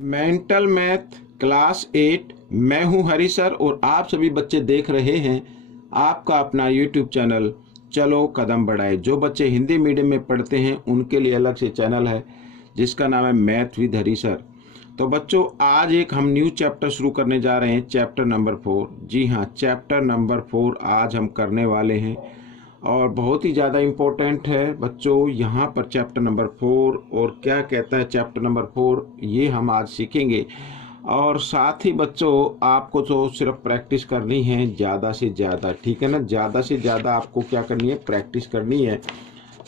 Mental math class 8। मैं हूं हरी sir और आप सभी बच्चे देख रहे हैं आपका अपना यूट्यूब चैनल चलो कदम बढ़ाए। जो बच्चे हिंदी मीडियम में पढ़ते हैं उनके लिए अलग से चैनल है जिसका नाम है मैथ विद हरी सर। तो बच्चों, आज एक हम न्यू चैप्टर शुरू करने जा रहे हैं, चैप्टर नंबर 4। जी हाँ, चैप्टर नंबर 4 आज हम करने वाले हैं और बहुत ही ज़्यादा इम्पोर्टेंट है बच्चों। यहाँ पर चैप्टर नंबर 4 और क्या कहता है चैप्टर नंबर 4 ये हम आज सीखेंगे। और साथ ही बच्चों, आपको तो सिर्फ प्रैक्टिस करनी है ज़्यादा से ज़्यादा, ठीक है ना। ज़्यादा से ज़्यादा आपको क्या करनी है, प्रैक्टिस करनी है।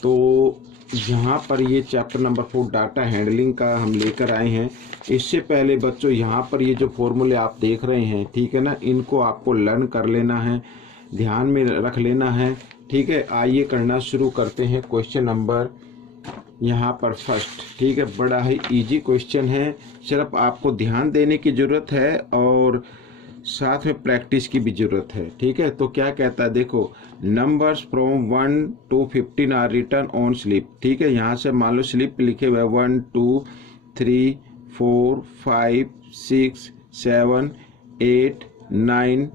तो यहाँ पर ये चैप्टर नंबर 4 डाटा हैंडलिंग का हम लेकर आए हैं। इससे पहले बच्चों, यहाँ पर ये जो फॉर्मूले आप देख रहे हैं, ठीक है ना, इनको आपको लर्न कर लेना है, ध्यान में रख लेना है, ठीक है। आइए करना शुरू करते हैं। क्वेश्चन नंबर यहाँ पर फर्स्ट, ठीक है, बड़ा ही इजी क्वेश्चन है, सिर्फ आपको ध्यान देने की ज़रूरत है और साथ में प्रैक्टिस की भी ज़रूरत है, ठीक है। तो क्या कहता है, देखो, numbers from 1 to 15 are written on slip, ठीक है। यहाँ से मान लो स्लिप लिखे हुए 1 2 3 4 5 6 7 8 9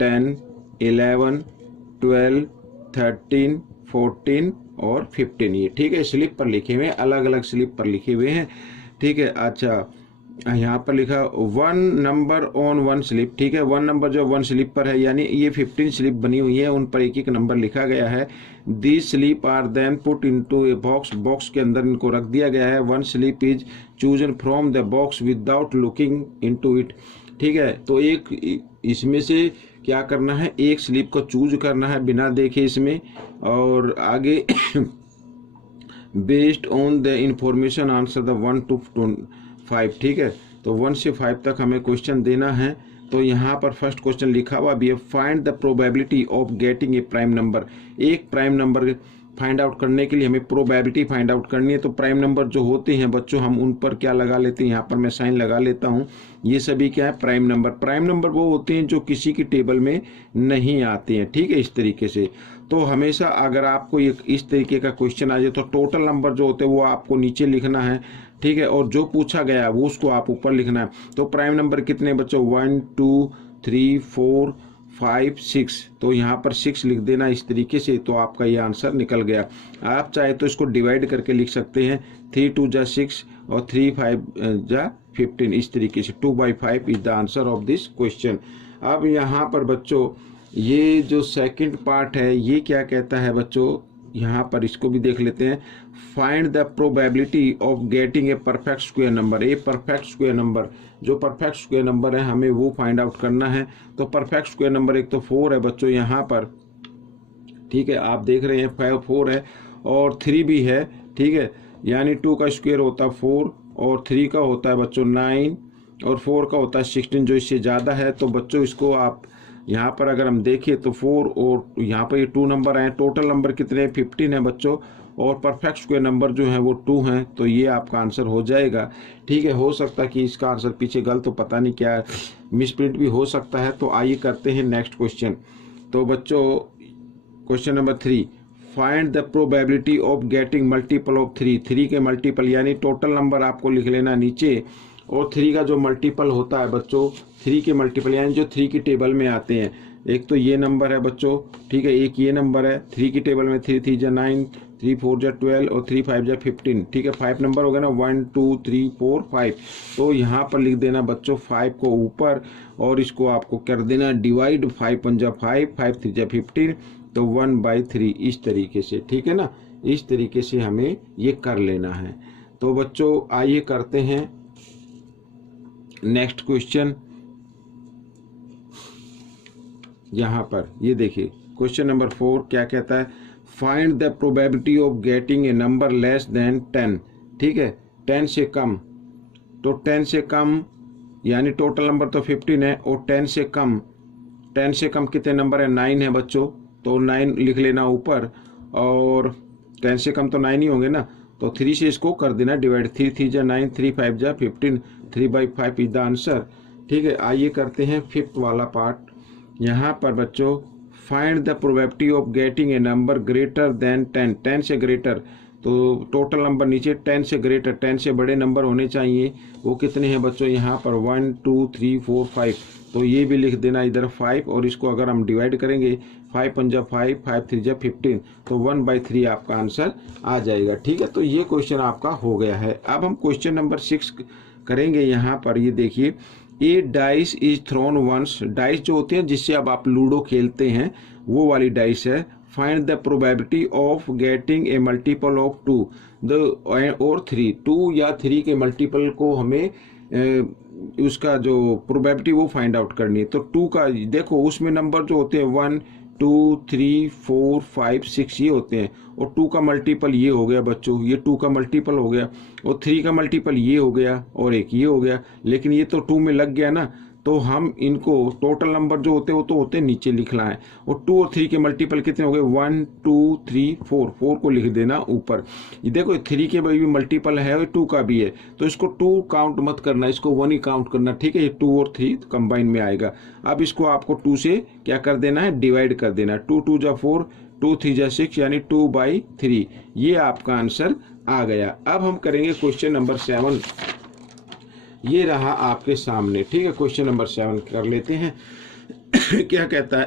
10 11 12 13 14 और 15, ये ठीक है स्लिप पर लिखे हुए हैं, अलग अलग स्लिप पर लिखे हुए हैं, ठीक है। अच्छा, यहाँ पर लिखा 1 नंबर ऑन 1 स्लिप, ठीक है। 1 नंबर जो 1 स्लिप पर है, यानी ये 15 स्लिप बनी हुई है, उन पर एक एक नंबर लिखा गया है। The slip are then put into a box, box के अंदर इनको रख दिया गया है। 1 slip is chosen from the box without looking into it, ठीक है। तो एक इसमें से क्या करना है, एक स्लिप को चूज करना है बिना देखे इसमें, और आगे based on the information answer the 1 to 5, ठीक है। तो 1 से 5 तक हमें क्वेश्चन देना है। तो यहाँ पर फर्स्ट क्वेश्चन लिखा हुआ भी है, find the probability of getting a prime number. एक प्राइम नंबर फाइंड आउट करने के लिए हमें प्रोबेबिलिटी फाइंड आउट करनी है। तो प्राइम नंबर जो होते हैं बच्चों, हम उन पर क्या लगा लेते हैं, यहाँ पर मैं साइन लगा लेता हूँ। ये सभी क्या है, प्राइम नंबर। प्राइम नंबर वो होते हैं जो किसी की टेबल में नहीं आते हैं, ठीक है, इस तरीके से। तो हमेशा अगर आपको एक इस तरीके का क्वेश्चन आ जाए तो टोटल नंबर जो होते हैं वो आपको नीचे लिखना है, ठीक है, और जो पूछा गया वो उसको आप ऊपर लिखना है। तो प्राइम नंबर कितने बच्चों, 1 2 3 4 5 6, तो यहाँ पर 6 लिख देना इस तरीके से, तो आपका ये आंसर निकल गया। आप चाहे तो इसको डिवाइड करके लिख सकते हैं, 3 2 जा 6 और 3 5 जा 15, इस तरीके से 2/5 is the answer of this question. अब यहाँ पर बच्चों, ये जो सेकंड पार्ट है ये क्या कहता है बच्चों, यहाँ पर इसको भी देख लेते हैं। Find the probability of getting a perfect square number. A perfect square number, जो परफेक्ट स्क्वायर नंबर है हमें वो फाइंड आउट करना है। तो परफेक्ट स्क्वायर नंबर एक तो 4 है बच्चों यहाँ पर, ठीक है, आप देख रहे हैं 4 है और 3 भी है, ठीक है। यानी 2 का स्क्वायर होता है 4 और 3 का होता है बच्चों 9 और 4 का होता है 16, जो इससे ज़्यादा है। तो बच्चों इसको आप यहाँ पर अगर हम देखें तो 4 और यहाँ पर ये 2 नंबर आए, टोटल नंबर कितने हैं, 15 है बच्चों, और परफेक्ट स्क्वायर नंबर जो है वो 2 हैं। तो ये आपका आंसर हो जाएगा, ठीक है। हो सकता है कि इसका आंसर पीछे गलत, तो पता नहीं क्या मिसप्रिंट भी हो सकता है। तो आइए करते हैं नेक्स्ट क्वेश्चन। तो बच्चों, question number 3, find the probability of getting multiple of 3। 3 के मल्टीपल, यानी टोटल नंबर आपको लिख लेना नीचे, और 3 का जो मल्टीपल होता है बच्चों, 3 के मल्टीपल यानी जो 3 की टेबल में आते हैं। एक तो ये नंबर है बच्चों, ठीक है, एक ये नंबर है 3 की टेबल में, 3 3 जा 9, 3 4 जा 12 और 3 5 जा 15, ठीक है। 5 नंबर हो गया ना, 1 2 3 4 5। तो यहाँ पर लिख देना बच्चों 5 को ऊपर, और इसको आपको कर देना डिवाइड, 5 1 जा 5, 5 3 जा 15, तो 1/3 इस तरीके से, ठीक है ना। इस तरीके से हमें ये कर लेना है। तो बच्चों आइए करते हैं नेक्स्ट क्वेश्चन। यहाँ पर ये देखिए क्वेश्चन नंबर 4 क्या कहता है, find the probability of getting a number less than 10, ठीक है, 10 से कम। तो 10 से कम यानी टोटल नंबर तो 15 है, और 10 से कम, 10 से कम कितने नंबर है, 9 है बच्चों। तो 9 लिख लेना ऊपर, और 10 से कम तो 9 ही होंगे ना, तो 3 से इसको कर देना डिवाइड, 3 3 जा 9, 3 5 जा 15, 3/5 इज द आंसर, ठीक है। आइए करते हैं 5th वाला पार्ट। यहाँ पर बच्चों, find the probability of getting a number greater than 10, 10 से ग्रेटर। तो टोटल नंबर नीचे 10 से ग्रेटर, 10 से बड़े नंबर होने चाहिए। वो कितने हैं बच्चों यहाँ पर 1 2 3 4 5, तो ये भी लिख देना इधर 5, और इसको अगर हम डिवाइड करेंगे 5 पंजा 5, 5 3 जा 15, तो 1/3 आपका आंसर आ जाएगा। ठीक है, तो ये क्वेश्चन आपका हो गया है। अब हम क्वेश्चन नंबर 6 करेंगे। यहाँ पर ये देखिए, a dice is thrown once, dice जो होते हैं जिससे अब आप लूडो खेलते हैं वो वाली डाइस है। Find the probability of getting a multiple of 2 और 3, 2 या 3 के मल्टीपल को हमें उसका जो प्रोबेबिलिटी वो फाइंड आउट करनी है। तो 2 का देखो, उसमें नंबर जो होते हैं 1 2 3 4 5 6 ये होते हैं, और 2 का मल्टीपल ये हो गया बच्चों, ये 2 का मल्टीपल हो गया, और 3 का मल्टीपल ये हो गया, और एक ये हो गया। लेकिन ये तो 2 में लग गया ना, तो हम इनको टोटल नंबर जो होते हैं वो तो होते हैं नीचे लिखना है। और 2 और 3 के मल्टीपल कितने हो गए 1 2 3 4, 4 को लिख देना ऊपर। ये देखो 3 के भी मल्टीपल है और 2 का भी है, तो इसको 2 काउंट मत करना, इसको 1 ही काउंट करना। ठीक है, ये 2 और 3 कंबाइन में आएगा। अब इसको आपको 2 से क्या कर देना है, डिवाइड कर देना। 2 2 जा 4, 2 3 जा 6, यानी 2/3। ये आपका आंसर आ गया। अब हम करेंगे क्वेश्चन नंबर 7। ये रहा आपके सामने। ठीक है, क्वेश्चन नंबर 7 कर लेते हैं। क्या कहता है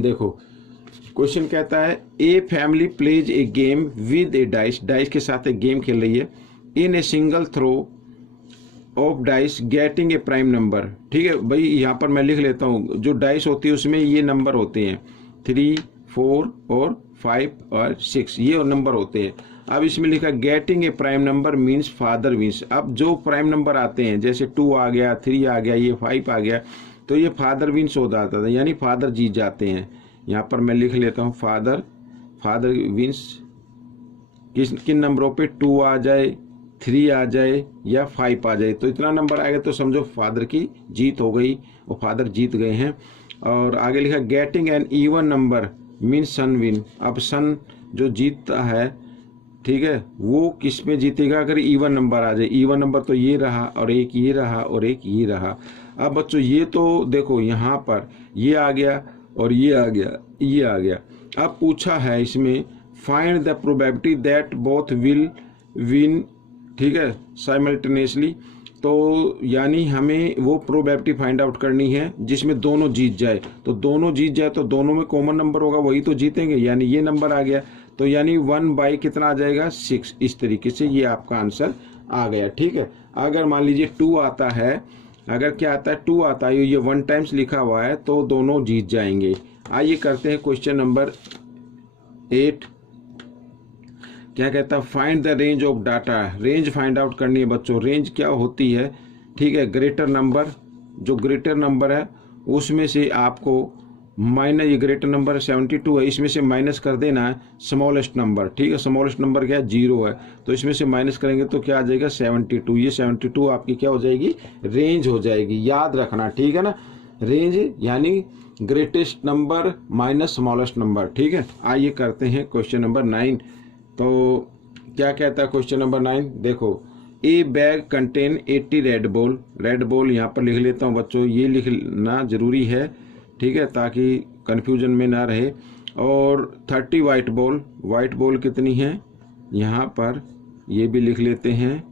देखो, क्वेश्चन कहता है a family plays a game with a dice, dice के साथ एक गेम खेल रही है। In a single throw of dice getting a prime number. ठीक है भाई, यहाँ पर मैं लिख लेता हूँ, जो डाइस होती है उसमें ये नंबर होते हैं 3 4 और 5 और 6, ये और नंबर होते हैं। अब इसमें लिखा getting a prime number means father wins. अब जो प्राइम नंबर आते हैं, जैसे 2 आ गया, 3 आ गया, ये 5 आ गया, तो ये फादर विंस हो जाता था, यानी फादर जीत जाते हैं। यहाँ पर मैं लिख लेता हूँ फादर विंस किन नंबरों पे 2 आ जाए, 3 आ जाए या 5 आ जाए, तो इतना नंबर आएगा तो समझो फादर की जीत हो गई और फादर जीत गए हैं। और आगे लिखा getting an even number means son win. अब सन जो जीतता है, ठीक है, वो किस में जीतेगा, अगर इवन नंबर आ जाए। इवन नंबर तो ये रहा, और एक ये रहा, और एक ये रहा। अब बच्चों ये तो देखो यहाँ पर ये आ गया और ये आ गया, ये आ गया। अब पूछा है इसमें find the probability that both will win, ठीक है, साइमल्टेनियसली। तो यानी हमें वो प्रोबेबिलिटी फाइंड आउट करनी है जिसमें दोनों जीत जाए। तो दोनों जीत जाए तो दोनों में कॉमन नंबर होगा, वही तो जीतेंगे, यानी ये नंबर आ गया। तो यानी 1 कितना आ जाएगा 6। इस तरीके से ये आपका आंसर आ गया। ठीक है, अगर मान लीजिए 2 आता है, अगर क्या आता है 2 आता है, ये 1 टाइम्स लिखा हुआ है, तो दोनों जीत जाएंगे। आइए करते हैं क्वेश्चन नंबर 8। क्या कहता है find the range of data. Range find out करनी है बच्चों। रेंज क्या होती है, ठीक है, ग्रेटर नंबर, जो ग्रेटर नंबर है उसमें से आपको माइनस, ये ग्रेटर नंबर 72 है, इसमें से माइनस कर देना है स्मॉलेस्ट नंबर। ठीक है, स्मॉलेस्ट नंबर क्या है 0 है, तो इसमें से माइनस करेंगे तो क्या आ जाएगा 72। ये 72 आपकी क्या हो जाएगी, रेंज हो जाएगी। याद रखना, ठीक है ना, रेंज यानी greatest number minus smallest number. ठीक है, आइए करते हैं क्वेश्चन नंबर 9। तो क्या कहता है क्वेश्चन नंबर 9, देखो ए bag contain 80 red ball. Red ball यहाँ पर लिख लेता हूँ बच्चों, ये लिखना जरूरी है, ठीक है, ताकि कन्फ्यूजन में ना रहे। और 30 वाइट बॉल, वाइट बॉल कितनी है यहाँ पर ये भी लिख लेते हैं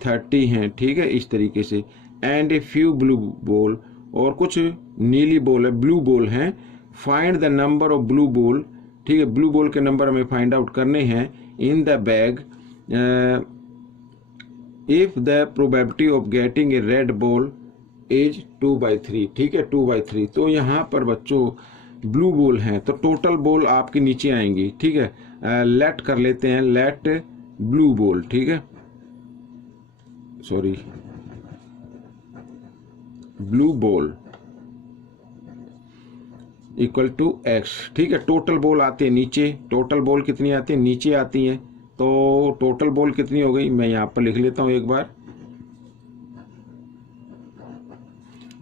30 हैं। ठीक है, इस तरीके से। And a few blue ball, और कुछ नीली बॉल है, ब्लू बॉल है। Find the number of blue ball. ठीक है, ब्लू बॉल के नंबर हमें फाइंड आउट करने हैं in the bag if the probability of getting a red ball is 2/3। ठीक है, 2/3। तो यहाँ पर बच्चों ब्लू बॉल हैं, तो टोटल बॉल आपके नीचे आएंगी। ठीक है, लेट कर लेते हैं, लेट ब्लू बॉल, ठीक है, sorry, blue ball equal to x। ठीक है, टोटल बॉल आते हैं नीचे। टोटल बॉल कितनी आती है, नीचे आती हैं। तो टोटल बॉल कितनी हो गई, मैं यहाँ पर लिख लेता हूँ एक बार।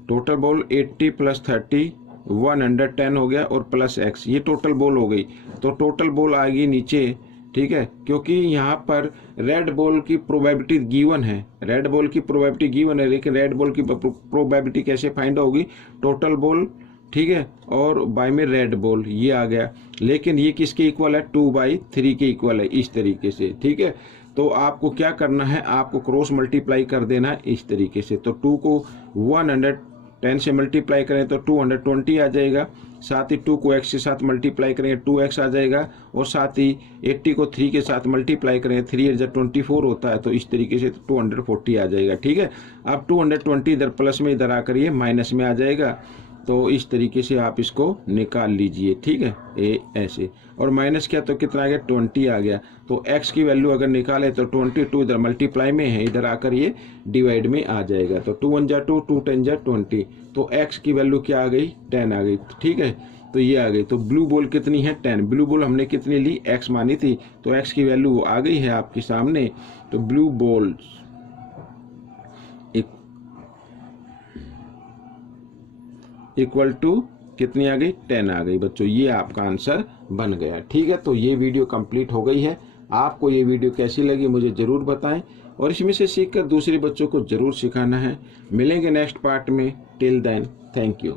टोटल बॉल 80 + 30 110 हो गया, और प्लस x, ये टोटल बॉल हो गई। तो टोटल बॉल आएगी नीचे। ठीक है, क्योंकि यहाँ पर रेड बॉल की प्रोबेबिलिटी गिवन है, रेड बॉल की प्रोबेबिलिटी गिवन है, लेकिन रेड बॉल की प्रोबेबिलिटी कैसे फाइंड होगी, टोटल बॉल ठीक है, और बाय में रेड बॉल ये आ गया, लेकिन ये किसके इक्वल है, 2/3 के इक्वल है इस तरीके से, ठीक है। तो आपको क्या करना है, आपको क्रॉस मल्टीप्लाई कर देना है इस तरीके से। तो 2 को 110 से मल्टीप्लाई करें तो 220 आ जाएगा, साथ ही 2 को x के साथ मल्टीप्लाई करेंगे 2x आ जाएगा, और साथ ही 80 को 3 के साथ मल्टीप्लाई करेंगे 3 जब 24 होता है, तो इस तरीके से 240 आ जाएगा, ठीक है। अब 220 इधर प्लस में, इधर आकर ये माइनस में आ जाएगा, तो इस तरीके से आप इसको निकाल लीजिए, ठीक है, ए ऐसे। और माइनस किया तो कितना आ गया, 20 आ गया। तो x की वैल्यू अगर निकाले तो 22 इधर मल्टीप्लाई में है, इधर आकर ये डिवाइड में आ जाएगा। तो 2 1 जा 2, 2 10 जा 20, तो x की वैल्यू क्या आ गई, 10 आ गई, ठीक है। तो ये आ गई। तो ब्लू बॉल कितनी है, 10। ब्लू बॉल हमने कितनी ली, x मानी थी, तो x की वैल्यू आ गई है आपके सामने। तो ब्लू बॉल इक्वल टू कितनी आ गई, 10 आ गई बच्चों। ये आपका आंसर बन गया, ठीक है। तो ये वीडियो कंप्लीट हो गई है। आपको ये वीडियो कैसी लगी मुझे ज़रूर बताएं, और इसमें से सीखकर दूसरे बच्चों को ज़रूर सिखाना है। मिलेंगे नेक्स्ट पार्ट में। Till then, thank you.